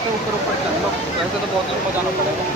ऐसे ऊपर ऊपर चल लो, वैसे तो बहुत लोग जाना पड़ेगा।